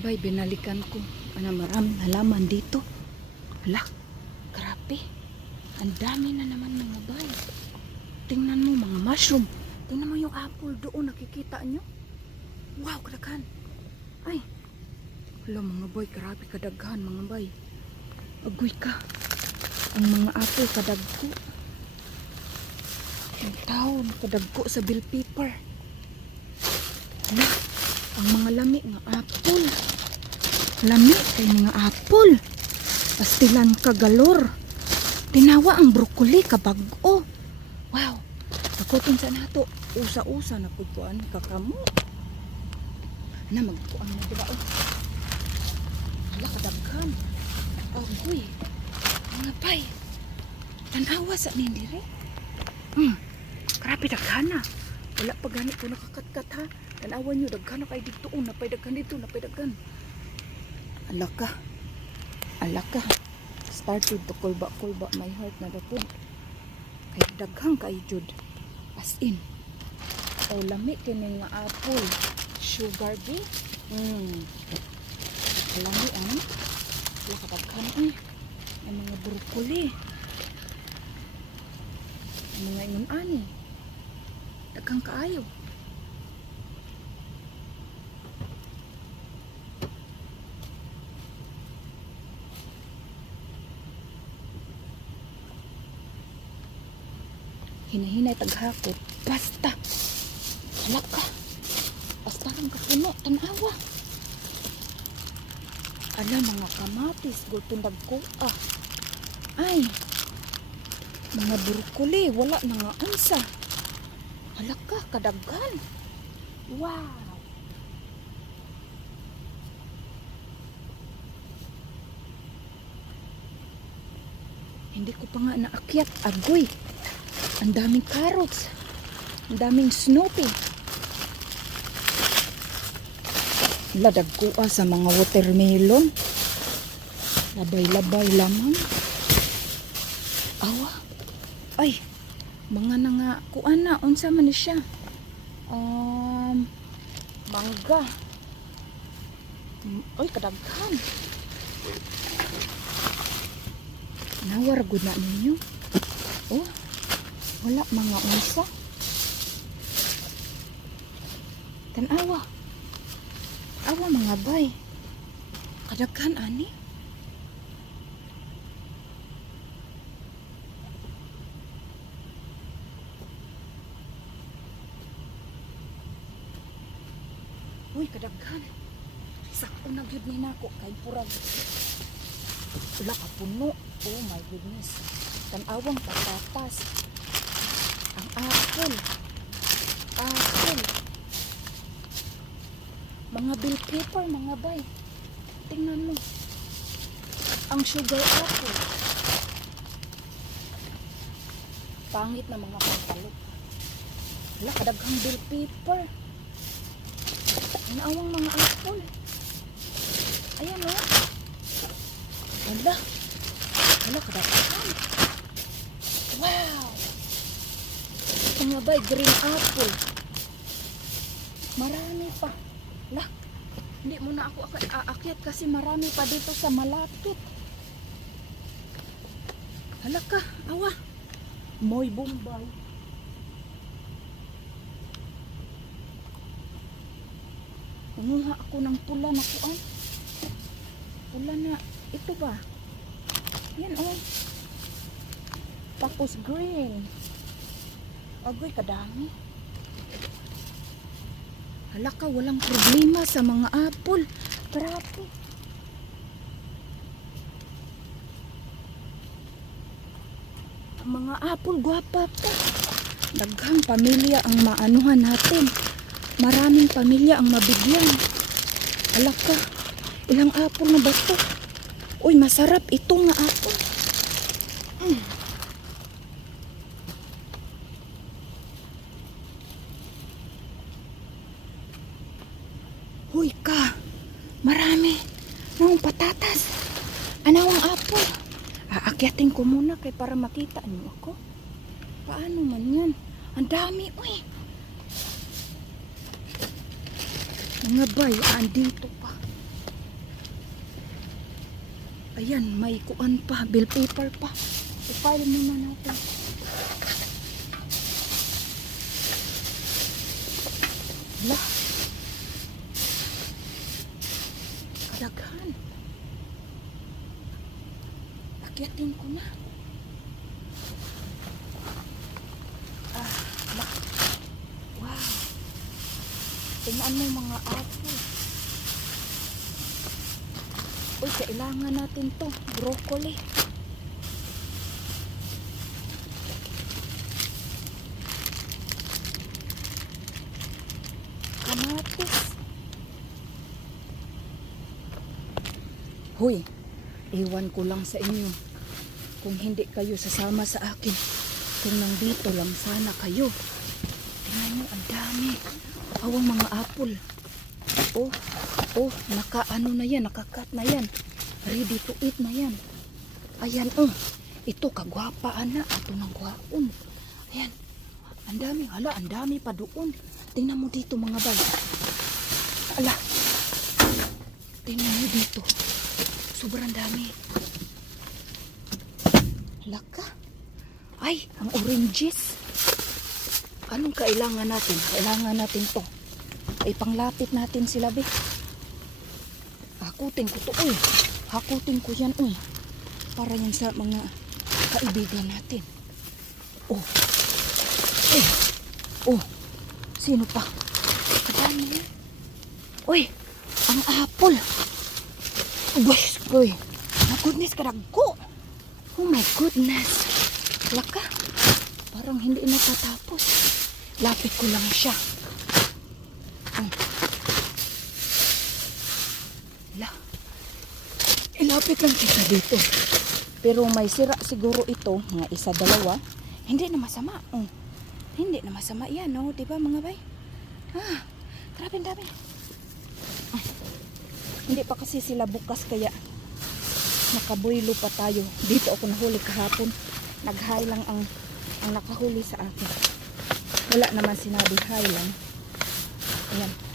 bay, binalikan ko. Ana maraming halaman dito. Hala, grabe. Ang dami na naman mga bay. Tingnan mo mga mushroom. Tingnan mo yung apple doon, nakikita nyo? Wow, kadaghan. Ay, hala mga boy, grabe kadaghan mga bay. Agoy ka. Ang mga apple kadagko. Ang taon, kadagko sa bill paper. Hala, ang mga lami nga apple. Lami kay mga apple. Pastilan ka galor. Tinawa ang broccoli kabag-o. Wow. Takotin sa nato. Usa-usa na pagkuan kakamo. Na magkuan na diba oh. Hala kadaghan. Agoy. Mga pay. Tanawa sa nindire. Hmm. Grabe daghan na. Wala pa gani ko nakakatkat ha. Tanawan nyo, daghan na kay dito. Oh, napay daghan dito, napay daghan. Alaka. Alaka. Started to kulba-kulba my heart na dapon. Kay daghang kay Jud. As in. O lami kini nga apple. Sugar di. Hmm. Lami? Wala ka daghan eh. Ang mga broccoli. Ang mga ingon ani. Daghang kaayo. Hinahinay taghakot basta. Halak ka. Basta rin kapuno tanawa. Ala mga kamatis gulpin dagko ah ay mga burkuli wala na nga ansa. Halak ka kadaghan. Wow. Hindi ko pa nga naakyat agoy ang daming carrots. Ang daming Snoopy. Ladag ko ah, sa mga watermelon. Labay-labay lamang. Awa. Ay, mga nanga kuan na unsa man siya. Um mangga. Mm, Oy, kadaghan. Nawar gud na ninyo. Oh, wala mga unsa. Tanawa. Awa mga bay. Kadaghan ani. Uy, kadaghan. Sakto na gyud ni nako kay purag. Wala ka puno. Oh my goodness. Tanawang patatas. Ang apple. Apple. Mga bill paper, mga bay. Tingnan mo. Ang sugar apple. Pangit na mga pangkalot. Wala, kadaghang bill paper. Naawang mga apple. Ayan o. Wala. Wala, kadaghan. Wow! Mga bay, green apple. Marami pa. La, hindi mo na ako ak- aakyat kasi marami pa dito sa malapit. Hala ka, awa. Moy Bombay. Kumuha ako ng pula na kuan. Pula na, ito ba? Yan oh. Tapos green. Agoy, kadami. Hala ka, walang problema sa mga apple. Grabe. Mga apple, gwapa pa. Daghang pamilya ang maanuhan natin. Maraming pamilya ang mabigyan. Hala ka, ilang apple na ba ito? Uy, masarap ito nga apple. Mm. Huy ka, marami. Nung patatas. Anawang apple. Aakyatin ko muna kay para makita niyo ako. Paano man yan? Ang dami, uy. Mga bay, andito pa. Ayan, may kuan pa, bill paper pa. I-file muna natin. Hala. Kadaghan. Akyatin ko na. Ah, hala. Wow. Tingnan mo mga apple. Uy, kailangan natin to. Broccoli. Kamatis. Hoy, iwan ko lang sa inyo. Kung hindi kayo sasama sa akin, kung nandito lang sana kayo. Tingnan nyo, ang dami. Awang mga apple. Oh, oh, naka ano na yan, nakakat na yan. Ready to eat na yan. Ayan, oh. Ito, kagwapa, ana. Ito ng gwaon. Ayan. Ang dami, hala, ang dami pa doon. Tingnan mo dito, mga bay. Ala. Tingnan mo dito. Sobrang dami. Laka. Ay, ang oranges. Anong kailangan natin? Kailangan natin to. Ay, panglapit natin sila, be. Hakutin ko to, uy. Hakutin ko yan, uy. Para yan sa mga kaibigan natin. Oh. Eh. Oh. Sino pa? Kadami yan. Uy, ang apple. Wes, uy. My goodness, karagko. Oh my goodness. Laka. Parang hindi natatapos. Lapit ko lang siya. Hmm. Ilapit lang kita dito. Pero may sira siguro ito, mga isa, dalawa. Hindi na masama. Oh. Hindi na masama yan, no? Di ba mga bay? Ah, grabe dami. Ah. Hindi pa kasi sila bukas kaya nakaboylo pa tayo. Dito ako nahuli kahapon. Nag-high lang ang, ang nakahuli sa akin. Wala naman sinabi high lang. Ayan.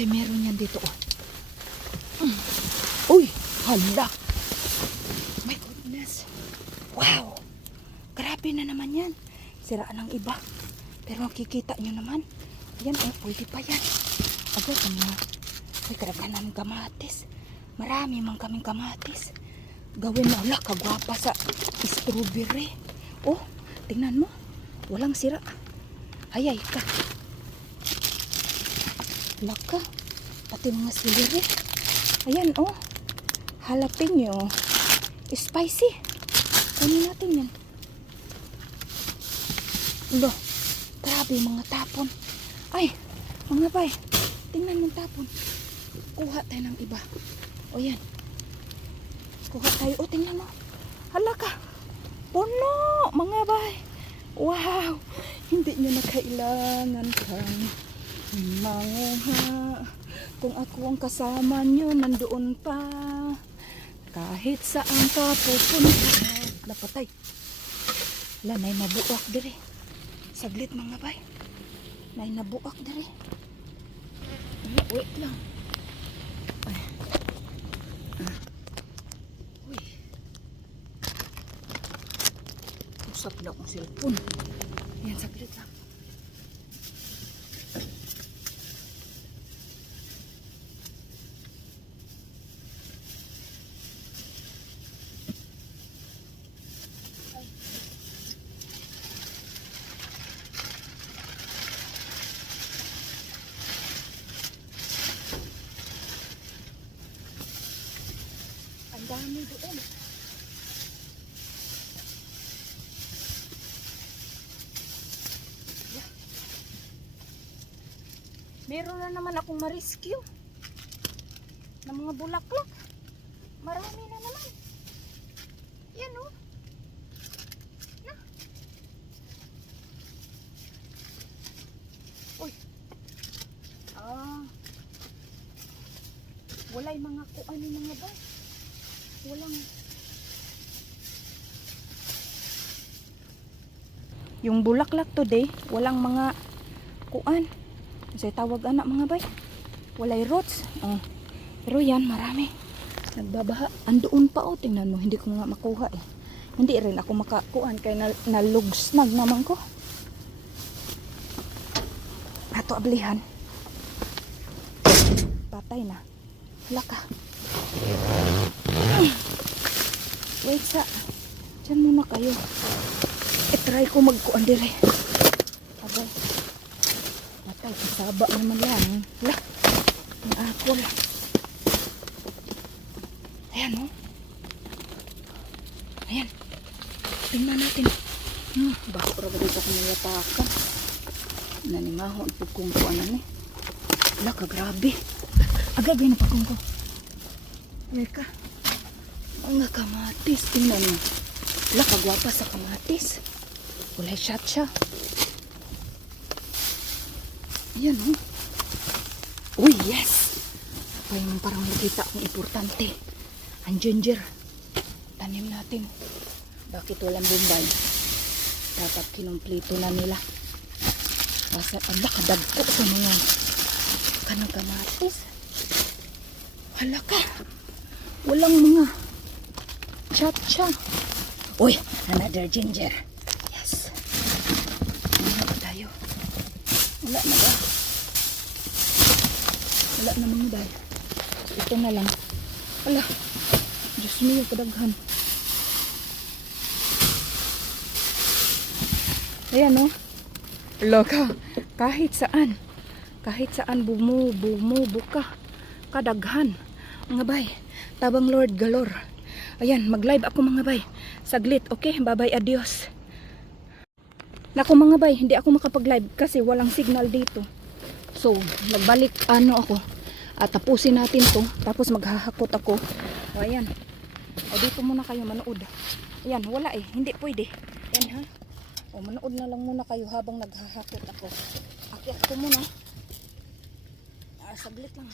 Kasi meron yan dito, oh. Mm. Uy, hala. My goodness. Wow. Grabe na naman yan. Siraan ng iba. Pero makikita nyo naman. Yan, oh, pwede pa yan. Agad, ano. May karaghan namin kamatis. Marami man kaming kamatis. Gawin mo, ala, kagwapa sa strawberry. Oh, tingnan mo. Walang sira. Hayay ka. Laka. Pati mga celery. Ayan, oh. Jalapeno. Spicy. Kunin natin yan. Lo. Grabe mga tapon. Ay, mga bay. Tingnan yung tapon. Kuha tayo ng iba. O yan. Kuha tayo. O, tingnan mo. Hala ka. Puno, mga bay. Wow. Hindi nyo na kailangan kang manguha. Kung ako ang kasama nyo, nandoon pa. Kahit saan ka pupunta. Lapatay. Lanay mabuak dire. Saglit mga bay. May nabuak dire. Wait lang. Uy. Usap na akong cellphone. Yan, saglit lang. Dami doon. Meron na naman akong ma-rescue. Ng mga bulaklak. Marami na naman. Yan oh. Na. Uy. Ah. Walay mga kuan ni mga ba? Walang Yung bulaklak today, walang mga kuan. Kasi tawag anak mga bay. Walay roots. Oh. Pero yan, marami. Nagbabaha. Andoon pa oh. Tingnan mo, hindi ko nga makuha eh. Hindi rin ako makakuan kay na, nalugsnag naman ko. Ato ablihan. Patay na. Hala ka. Wait sa. Diyan muna kayo. I-try ko magkuan dire. Abay. Patay. Kasaba naman yan. Hala. Ang apple. Ayan oh. Ayan. Tingnan natin. Hmm, bako ba dito kung mayatakan. Nanimahon po kung kuanan eh. Wala ka, grabe. Agad din pa kung ko. Weka. Mga kamatis. Tingnan mo. Wala ka, gwapa sa kamatis. Wala shot siya. Yan oh. Uy, yes! Ito yung parang nakita kong importante. Ang ginger. Tanim natin. Bakit walang bumbay? Dapat kinumplito na nila. Basta ang nakadagko sa mga kanang kamatis. Hala ka. Walang mga chat-cha. Uy, another ginger. Yes. Ano ba tayo? Wala na ba? Wala na mga dahil. Ito na lang. Ala. Diyos mo kadaghan. Ayan no. Loka. Kahit saan. Kahit saan bumu, bumubo ka. Kadaghan. Mga bay. Tabang Lord Galor. Ayan, mag-live ako mga bay. Saglit, okay? Bye-bye, adios. Naku mga bay, hindi ako makapag-live kasi walang signal dito. So, nagbalik ano ako. At tapusin natin to. Tapos maghahakot ako. O, ayan. O, dito muna kayo manood. Ayan, wala eh. Hindi pwede. Ayan ha. O, manood na lang muna kayo habang naghahakot ako. Akyat ko muna. Ah, saglit lang.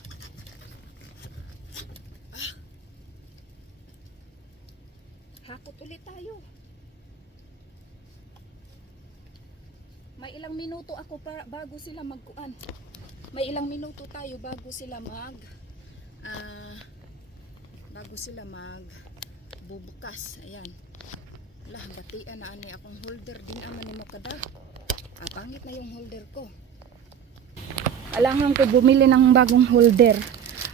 Hakot ulit tayo. May ilang minuto ako para bago sila magkuan. May ilang minuto tayo bago sila mag ah bago sila mag bubukas. Ayan. Lah, batian na ani akong holder din aman nimo kada. Ah, pangit na yung holder ko. Alangan ko bumili ng bagong holder.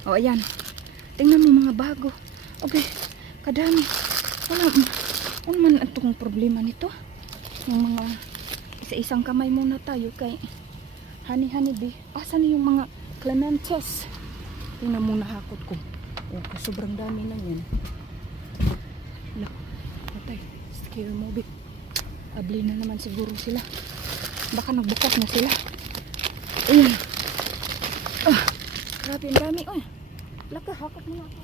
O ayan. Tingnan mo mga bago. Okay, kadami. Wala, ano man itong problema nito? Yung mga isa-isang kamay muna tayo kay Honey Honey Bee. Asan yung mga clementes? Tingnan muna hakot ko. Oh, sobrang dami na yan. Wala. Patay. Scare movie. Abli na naman siguro sila. Baka nagbukas na sila. Ayan. Ah, grabe ang dami. Ay, laka, hakot muna ako.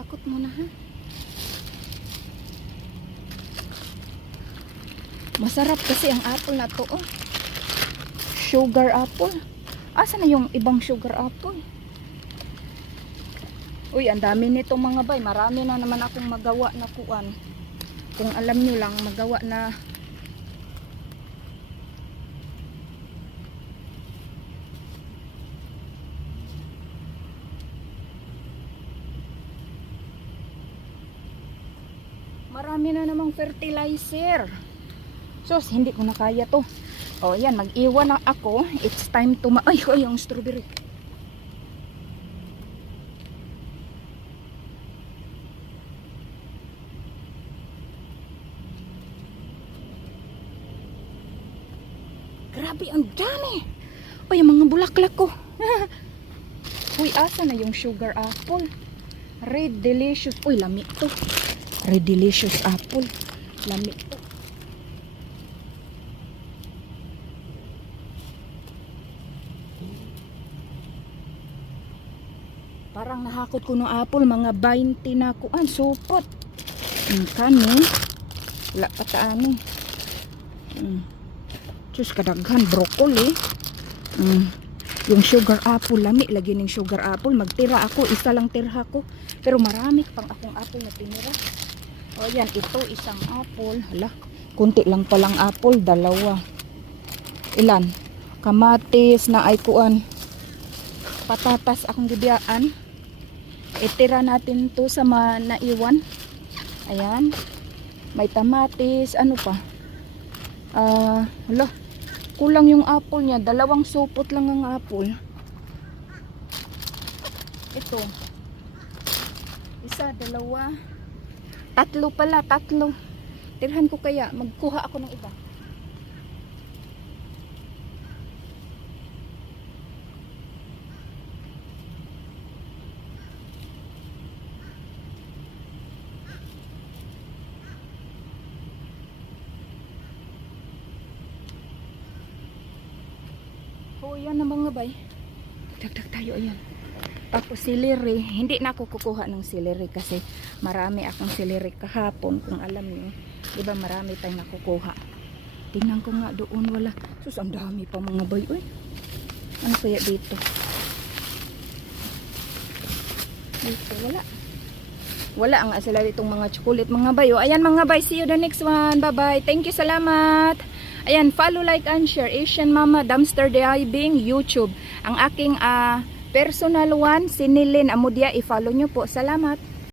Hakot muna ha. Masarap kasi ang apple na to. Oh. Sugar apple. Asa na yung ibang sugar apple? Uy, ang dami nito mga bay. Marami na naman akong magawa na kuan. Kung alam nyo lang, magawa na Marami na namang fertilizer. Sus, hindi ko na kaya to. O, yan, mag-iwan na ako. It's time to ma... Ay, ay, yung strawberry. Grabe, ang dami. O, yung mga bulaklak ko. Uy, asa na yung sugar apple? Red delicious. Uy, lami to. Red delicious apple. Lami to. Parang nahakot ko ng apple, mga 20 na kuan, supot. Ang kani, wala pa taano. Mm. Diyos, kadaghan, broccoli. Mm. Yung sugar apple, lami lagi ng sugar apple. Magtira ako, isa lang tirha ko. Pero marami pang akong apple na tinira. O yan, ito isang apple. Hala, Kunti lang palang apple, dalawa. Ilan? Kamatis na ay kuan. Patatas akong gibiyaan. Itira natin to sa mga naiwan. Ayan. May tamatis, ano pa? Ah, hala. Kulang yung apple niya. Dalawang supot lang ang apple. Ito. Isa, dalawa. Tatlo pala, tatlo. Tirhan ko kaya. Magkuha ako ng iba. Oo, yan na mga bay. Dagdag tayo, ayan. Tapos celery, hindi na ako kukuha ng celery kasi marami akong celery kahapon kung alam niyo. Di ba marami tayong nakukuha. Tingnan ko nga doon wala. Sus, ang dami pa mga bay. Uy, ano kaya dito? Dito, wala. Wala ang sila ditong mga chocolate mga bay. O, ayan mga bay, see you the next one. Bye-bye. Thank you, salamat. Ayan, follow, like, and share. Asian Mama Dumpster Diving YouTube. Ang aking ah, personal one, si Nilin Amudia. I-follow nyo po. Salamat.